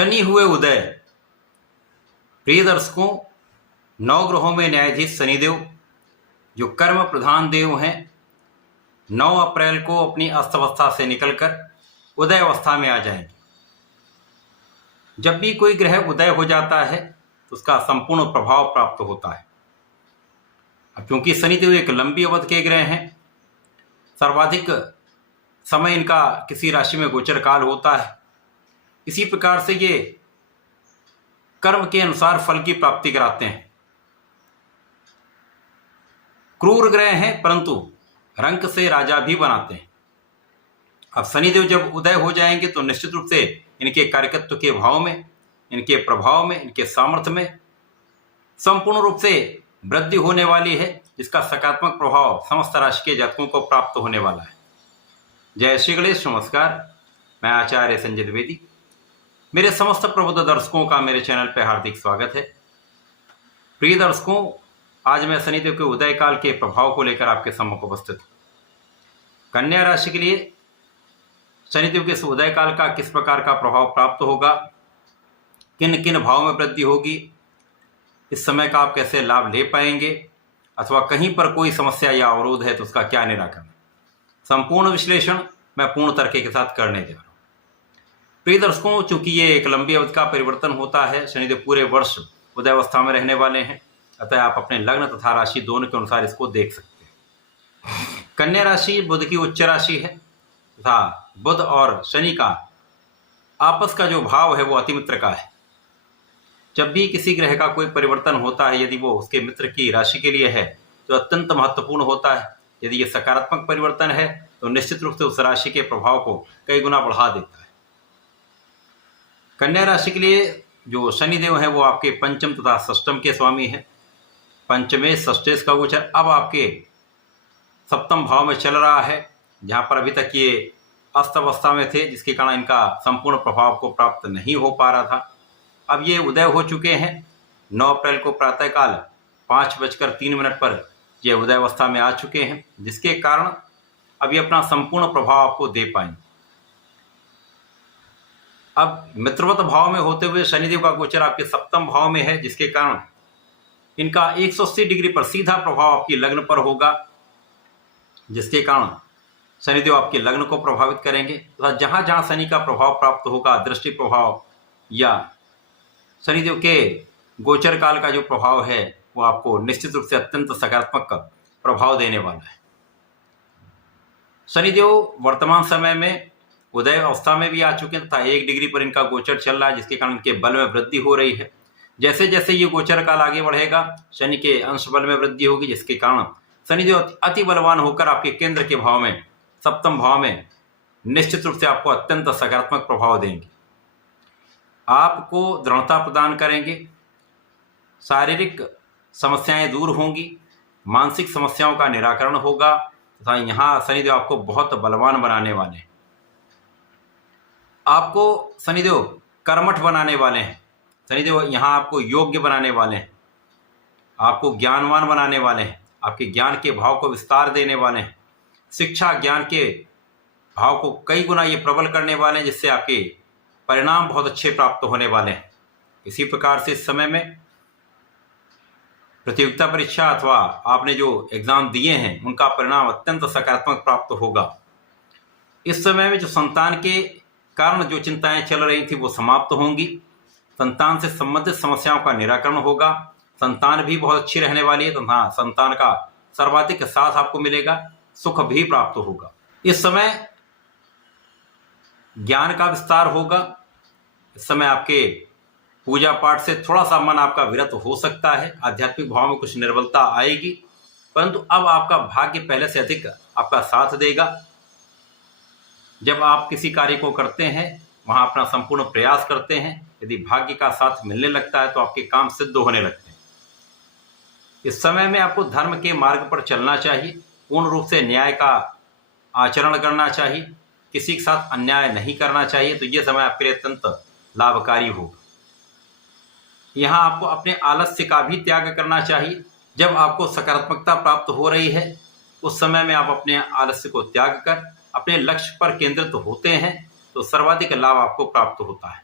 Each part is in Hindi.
शनि हुए उदय। प्रिय दर्शकों, नवग्रहों में न्यायाधीश शनिदेव जो कर्म प्रधान देव हैं 9 अप्रैल को अपनी अस्तवस्था से निकलकर उदय अवस्था में आ जाएंगे। जब भी कोई ग्रह उदय हो जाता है तो उसका संपूर्ण प्रभाव प्राप्त होता है। अब क्योंकि शनिदेव एक लंबी अवधि के ग्रह हैं, सर्वाधिक समय इनका किसी राशि में गोचर काल होता है। इसी प्रकार से ये कर्म के अनुसार फल की प्राप्ति कराते हैं। क्रूर ग्रह हैं परंतु रंक से राजा भी बनाते हैं। अब शनिदेव जब उदय हो जाएंगे तो निश्चित रूप से इनके कार्यकत्व के भाव में, इनके प्रभाव में, इनके सामर्थ्य में संपूर्ण रूप से वृद्धि होने वाली है, जिसका सकारात्मक प्रभाव समस्त राशि के जातकों को प्राप्त होने वाला है। जय श्री गणेश। नमस्कार, मैं आचार्य संजय द्विवेदी। मेरे समस्त प्रबुद्ध दर्शकों का मेरे चैनल पर हार्दिक स्वागत है। प्रिय दर्शकों, आज मैं शनिदेव के उदय काल के प्रभाव को लेकर आपके सम्मुख उपस्थित हूँ। कन्या राशि के लिए शनिदेव के इस उदय काल का किस प्रकार का प्रभाव प्राप्त होगा, किन किन भाव में वृद्धि होगी, इस समय का आप कैसे लाभ ले पाएंगे, अथवा कहीं पर कोई समस्या या अवरोध है तो उसका क्या निराकरण, संपूर्ण विश्लेषण मैं पूर्ण तरीके के साथ करने जा रहा हूँ। प्रिय दर्शकों, चूंकि ये एक लंबी अवधि का परिवर्तन होता है, शनिदेव पूरे वर्ष उदय अवस्था में रहने वाले हैं, अतः आप अपने लग्न तथा राशि दोनों के अनुसार इसको देख सकते हैं। कन्या राशि बुध की उच्च राशि है तथा बुध और शनि का आपस का जो भाव है वो अतिमित्र का है। जब भी किसी ग्रह का कोई परिवर्तन होता है, यदि वो उसके मित्र की राशि के लिए है तो अत्यंत महत्वपूर्ण होता है। यदि ये सकारात्मक परिवर्तन है तो निश्चित रूप से उस राशि के प्रभाव को कई गुना बढ़ा देता है। कन्या राशि के लिए जो शनिदेव है वो आपके पंचम तथा षष्टम के स्वामी है। पंचमे षष्ठेश का गोचर अब आपके सप्तम भाव में चल रहा है, जहाँ पर अभी तक ये अस्त अवस्था में थे, जिसके कारण इनका संपूर्ण प्रभाव को प्राप्त नहीं हो पा रहा था। अब ये उदय हो चुके हैं। 9 अप्रैल को प्रातःकाल 5:03 पर ये उदय अवस्था में आ चुके हैं, जिसके कारण अब ये अपना संपूर्ण प्रभाव आपको दे पाएंगे। अब मित्रवत भाव में होते हुए शनिदेव का गोचर आपके सप्तम भाव में है, जिसके कारण इनका 180 डिग्री पर सीधा प्रभाव आपकी लग्न पर होगा, जिसके कारण शनिदेव आपके लग्न को प्रभावित करेंगे तथा जहां जहां शनि का प्रभाव प्राप्त होगा, दृष्टि प्रभाव या शनिदेव के गोचर काल का जो प्रभाव है वो आपको निश्चित रूप से अत्यंत सकारात्मक प्रभाव देने वाला है। शनिदेव वर्तमान समय में उदय अवस्था में भी आ चुके हैं तथा 1 डिग्री पर इनका गोचर चल रहा है, जिसके कारण इनके बल में वृद्धि हो रही है। जैसे जैसे ये गोचर काल आगे बढ़ेगा, शनि के अंश बल में वृद्धि होगी, जिसके कारण शनिदेव अति बलवान होकर आपके केंद्र के भाव में, सप्तम भाव में निश्चित रूप से आपको अत्यंत सकारात्मक प्रभाव देंगे। आपको दृढ़ता प्रदान करेंगे, शारीरिक समस्याएं दूर होंगी, मानसिक समस्याओं का निराकरण होगा तथा यहाँ शनिदेव आपको बहुत बलवान बनाने वाले हैं। आपको शनिदेव कर्मठ बनाने वाले हैं। शनिदेव यहाँ आपको योग्य बनाने वाले हैं, आपको ज्ञानवान बनाने वाले हैं, आपके ज्ञान के भाव को विस्तार देने वाले हैं, शिक्षा ज्ञान के भाव को कई गुना ये प्रबल करने वाले हैं, जिससे आपके परिणाम बहुत अच्छे प्राप्त होने वाले हैं। इसी प्रकार से इस समय में प्रतियोगिता परीक्षा अथवा आपने जो एग्जाम दिए हैं उनका परिणाम अत्यंत सकारात्मक प्राप्त होगा। इस समय में जो संतान के कारण जो चिंताएं चल रही थी वो समाप्त होंगी, संतान से संबंधित समस्याओं का निराकरण होगा, संतान भी बहुत अच्छी रहने वाली है तथा संतान का सर्वाधिक साथ आपको मिलेगा, सुख भी प्राप्त होगा। इस समय ज्ञान का विस्तार होगा। इस समय आपके पूजा पाठ से थोड़ा सा मन आपका विरत हो सकता है, आध्यात्मिक भाव में कुछ निर्बलता आएगी, परंतु अब आपका भाग्य पहले से अधिक आपका साथ देगा। जब आप किसी कार्य को करते हैं वहां अपना संपूर्ण प्रयास करते हैं, यदि भाग्य का साथ मिलने लगता है तो आपके काम सिद्ध होने लगते हैं। इस समय में आपको धर्म के मार्ग पर चलना चाहिए, पूर्ण रूप से न्याय का आचरण करना चाहिए, किसी के साथ अन्याय नहीं करना चाहिए, तो यह समय आपके लिए अत्यंत लाभकारी होगा। यहाँ आपको अपने आलस्य का भी त्याग करना चाहिए। जब आपको सकारात्मकता प्राप्त हो रही है उस समय में आप अपने आलस्य को त्याग कर अपने लक्ष्य पर केंद्रित होते हैं तो सर्वाधिक लाभ आपको प्राप्त होता है।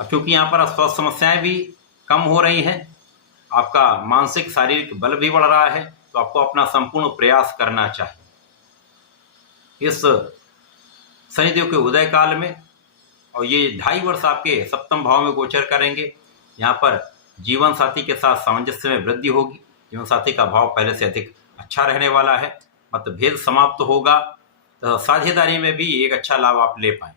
अब क्योंकि यहाँ पर स्वास्थ्य समस्याएं भी कम हो रही हैं, आपका मानसिक शारीरिक बल भी बढ़ रहा है, तो आपको अपना संपूर्ण प्रयास करना चाहिए इस शनिदेव के उदय काल में। और ये 2.5 वर्ष आपके सप्तम भाव में गोचर करेंगे। यहाँ पर जीवन साथी के साथ सामंजस्य में वृद्धि होगी। जीवन साथी का भाव पहले से अधिक अच्छा रहने वाला है, मतभेद समाप्त होगा, तो साझेदारी में भी एक अच्छा लाभ आप ले पाएं।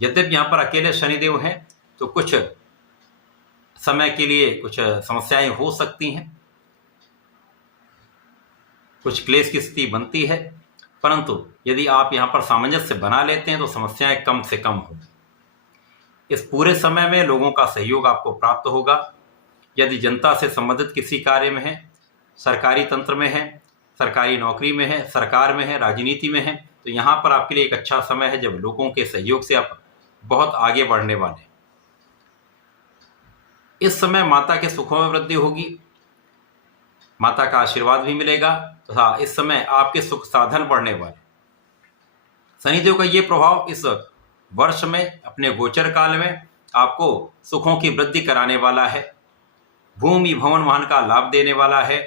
यद्यपि यहाँ पर अकेले शनिदेव हैं तो कुछ समय के लिए कुछ समस्याएं हो सकती हैं, कुछ क्लेश की स्थिति बनती है, परंतु यदि आप यहाँ पर सामंजस्य बना लेते हैं तो समस्याएं कम से कम होगी। इस पूरे समय में लोगों का सहयोग आपको प्राप्त होगा। यदि जनता से संबंधित किसी कार्य में है, सरकारी तंत्र में है, सरकारी नौकरी में है, सरकार में है, राजनीति में है, तो यहाँ पर आपके लिए एक अच्छा समय है जब लोगों के सहयोग से आप बहुत आगे बढ़ने वाले हैं। इस समय माता के सुखों में वृद्धि होगी, माता का आशीर्वाद भी मिलेगा तथा इस समय आपके सुख साधन बढ़ने वाले। शनिदेव का ये प्रभाव इस वर्ष में अपने गोचर काल में आपको सुखों की वृद्धि कराने वाला है, भूमि भवन वाहन का लाभ देने वाला है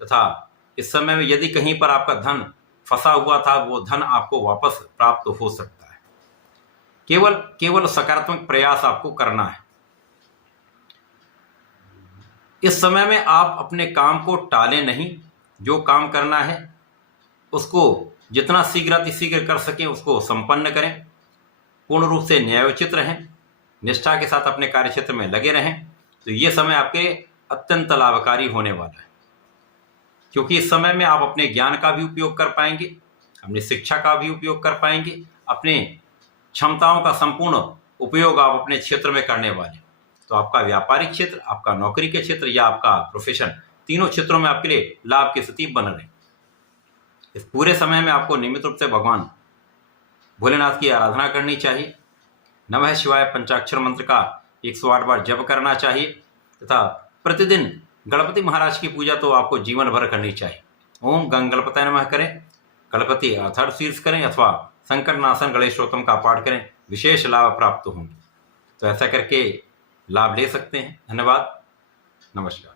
तथा इस समय में यदि कहीं पर आपका धन फंसा हुआ था वो धन आपको वापस प्राप्त हो सकता है। केवल सकारात्मक प्रयास आपको करना है। इस समय में आप अपने काम को टालें नहीं, जो काम करना है उसको जितना शीघ्र कर सकें उसको संपन्न करें। पूर्ण रूप से न्यायोचित रहें, निष्ठा के साथ अपने कार्य क्षेत्र में लगे रहें, तो ये समय आपके अत्यंत लाभकारी होने वाला है। क्योंकि इस समय में आप अपने ज्ञान का भी उपयोग कर पाएंगे, अपनी शिक्षा का भी उपयोग कर पाएंगे, अपने क्षमताओं का संपूर्ण उपयोग आप अपने क्षेत्र में करने वाले। तो आपका व्यापारिक क्षेत्र, आपका नौकरी के क्षेत्र या आपका प्रोफेशन, तीनों क्षेत्रों में आपके लिए लाभ की स्थिति बन रही। इस पूरे समय में आपको नियमित रूप से भगवान भोलेनाथ की आराधना करनी चाहिए। नमः शिवाय पंचाक्षर मंत्र का 108 बार जप करना चाहिए तथा प्रतिदिन गणपति महाराज की पूजा तो आपको जीवन भर करनी चाहिए। ओम गंग गणपतये नमः करें, गणपति अर्थात शीर्ष करें अथवा संकट नाशन गणेश स्तोत्रम का पाठ करें, विशेष लाभ प्राप्त होंगे। तो ऐसा करके लाभ ले सकते हैं। धन्यवाद, नमस्कार।